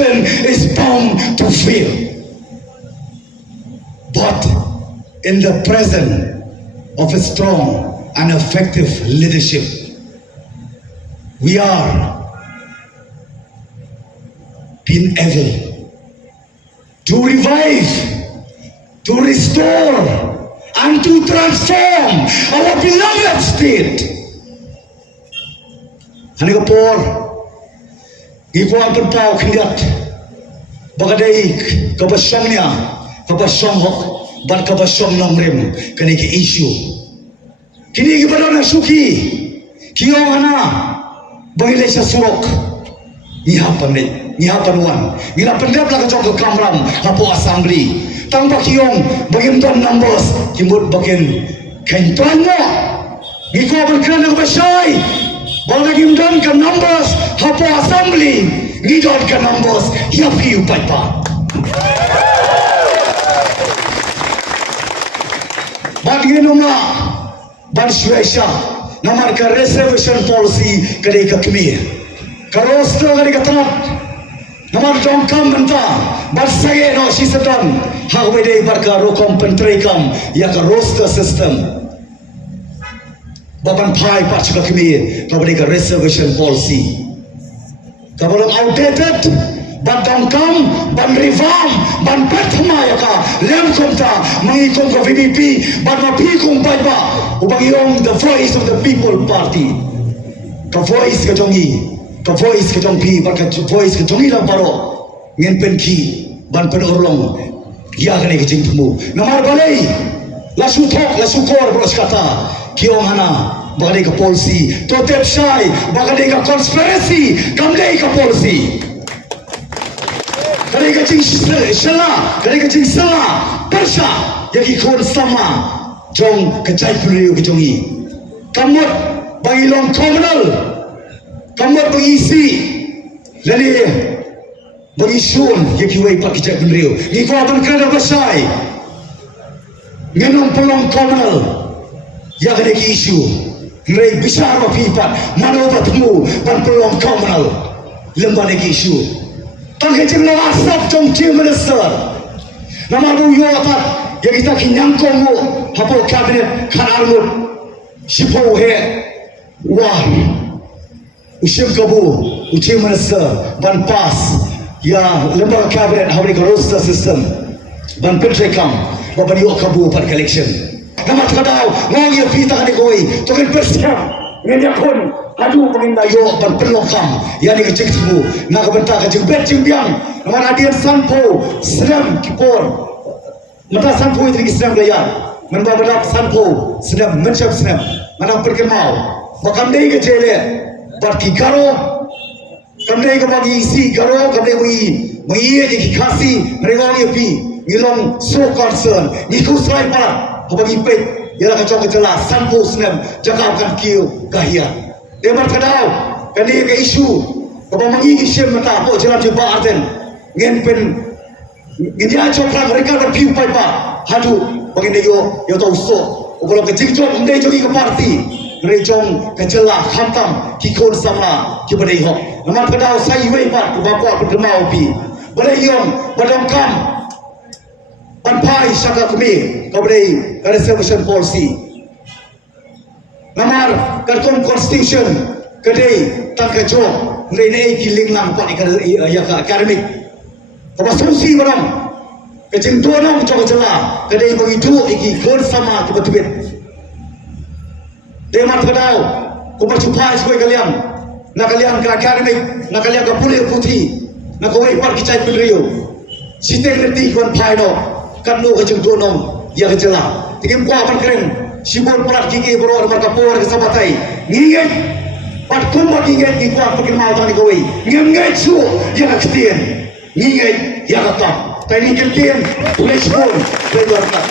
nation is bound to fail. But in the presence of a strong and effective leadership, we are being able to revive, to restore, and to transform our beloved state. Hani kapor, ipo ang pagpao kindiat, bagaday kabasyong niya, kabasyong hok, ban kabasyong Nongrum, kaniki issue. Kini iba na suki, kiyo ana, bagilay sa surok, nihapan wan, nilapandap lang kacong kamram, hapo assembly, tangpa kiyong bagimton numbers, kimut bagin kaintuan mo, ngiko berkena ng basyay, bagimton ka numbers, hapo assembly, ngidon ka numbers, hiyapi paidbah. Bagin nga, Banswesha, namar ka reservation policy kadi ka kami. Karostra kadi ka tanap, namar jongkam menta, barsaya no sisadan, hagwede barka rokom pentrekam, ya ka roster system. Baban pai patch ka kami, kabadi ka reservation policy. Kabalang outdated, ban dongkam, ban revamp, ban pertama ya ka, lem komta, mangikong ka VVP, ban mapikong paidbah. Ubang iyong the voice of the people party, ka voice ka jongi, ka voice ka jongpi, ka voice ka jongi lang paro, ngin penki, ban penurlong, ya kani ka jingtumu. Namar balay, lasutok, lasukor bros kata, kiyong hana, bagay ka policy, totep shy, bagay ka conspiracy, kamday ka policy. Kani ka jing shala, kani ka jing shala, persya, yaki kon sama. Jong kecai beliau kejongi. Kamut bangilong komunal, kamut bangisi, lali bangisun yakiway pak kecai beliau. Ngiko aban kada basai, ngenong pelong komunal, yang ada isu. Hynrei besar wapipat, mana obatmu ban pelong komunal, lembah ada isu. Tangkecim lo asap jong chief minister, nama bu yo apat. Yang kita kinyangkong mo, hapo cabinet kanarmut, sipo he, wah, usim kabu, ucim minister, ban pas, ya lembaga cabinet hari ka roster system, ban pentrekam, babani yo kabu par collection. Namat kadau, ngong ya pita kani koi, token persiap, ngenyakon, adu penginda yo ban perlokam, yani kecik tubu, nakabenta kecik bet cimbiang, namat adian sanpo, sedam kipor. Mata sanpo itu Islam daya, menbawa sanpo sedang mencap sedang, mana perkemau, bahkan dia ke jele, berki garo, kamdai ke bagi isi garo, kamdai mengiye di kasi, mereka ni pi, ngilong so concern, niku selai par, bagi pet, ialah kacau kejelas, sanpo sedang jangkakan kiu kahia, dia berkadau, kan dia ke isu, kalau mengiyi siam mata, apa jalan jumpa arten, ngenpen. India coklat mereka berpiu paidbah, hadu bagi yo tahu so, kalau kejijot mendai jogi ke parti, merejong kejelah hantam kikon sama kibadai hok. Nama kedau saya iwaipat bapa berdemau pi, badai yong badongkam, panpai syaka kami kibadai reservation policy. Nama karton constitution kedai tak kejot, mereka kiling lang pak ya akademik. Apa solusi barang? Kecing donong coba celah, kedai begitu iki kon sama tiba-tiba. Demat kedau, kumar cupai sebagai kalian, nak kalian ke akademik, nak kalian ke pulih putih, nak kau ikut kicai penrio. Sitek ngerti kon paino, kan lo kecing donong dia kecelah. Tikim kuah pan keren, sibur perat kiki bro mereka por ke sabatai. Nginget, pat kumar nginget ikuah pakai mau tani kau. Nginget su, dia nak ketien. Nginget, ya kata, tadi kertian, boleh sebut, boleh luar tak.